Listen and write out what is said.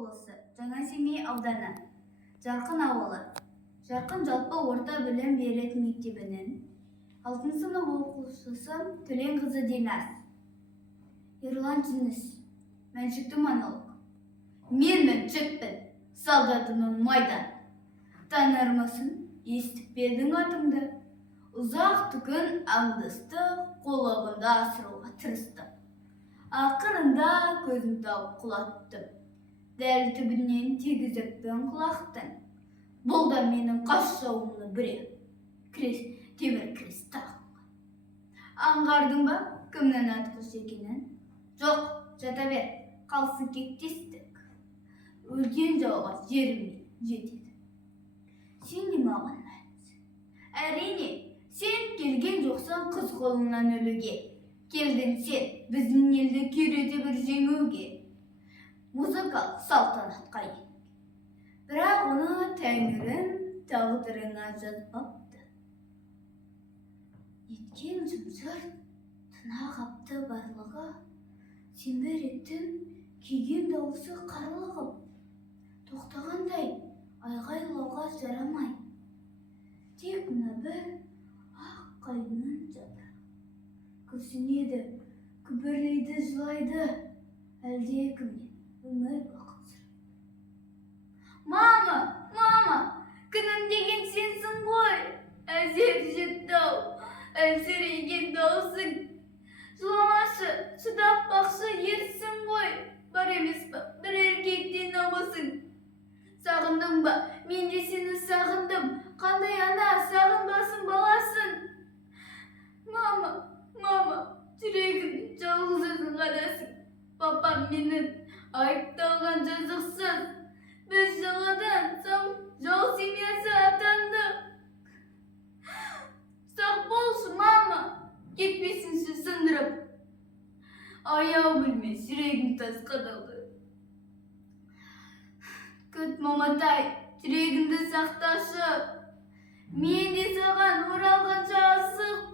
облысы, Жаңасемей ауданы, Жарқын ауылы, Жарқын жалпы орта білім беретін мектебінің 6 сынып оқушысы Төленқызы Динас. Ерлан Жүніс, мәншікті монолог. Мен мәншікпін, солдатымын майдан. Таныр мұсың, естіп бердің атымды. Ұзақ түгін аңдысты, қолағында асыруға тырыстым. Ақырында көзім тауып құлаттым. Дәл түбінен тегізіппен құлақтың. Бұл да менің қас жауымны біреу. Темір крес тағынға. Аңғардың ба, кімнің атқыш екенін? Жоқ, жата бер, қалсын кектестік. Өлген жауға жеріме жетеді. Сен не маған мәнсің? Әрине, сен келген жоқсан қыз қолынан өлуге. Келдің сен біздің елді күйрете бір жеңуге. Музыкалық салтанатқа ең. Бірақ оны тәңірім тағдырыңа жазбапты. Неткен жұмсырт тына қапты барлығы. Сенбереттің күйген дауысы қарлығып. Тоқтағандай айғайлауға жарамай. Тек мына бір ақ қайыңның жапырағы. Күрсінеді, күбірлейді, жылайды. Әлде кімнен өмір бақыт сұрайды. Мама, күнім деген сенсің ғой. Әзер жетті-ау, әлсіреген даусың. Жыламашы, шыдап бақшы ерсің ғой. Бар емес па, бір еркектен намысың. Сағындың ба, мен де сені сағындым. Қандай ана сағынбасын баласын. Мама, жүрегім жалғыз өзің ғанасың. Папам менің айыпталған жазықсыз. Біз жағадан соң жау семьясы атандық. Сақ болшы, мама, кетпесінші сындырып. Аяу білмес, жүрегім тас қадалды. Күт, маматай, жүрегімді сақташы. Мен де саған оралғанша асық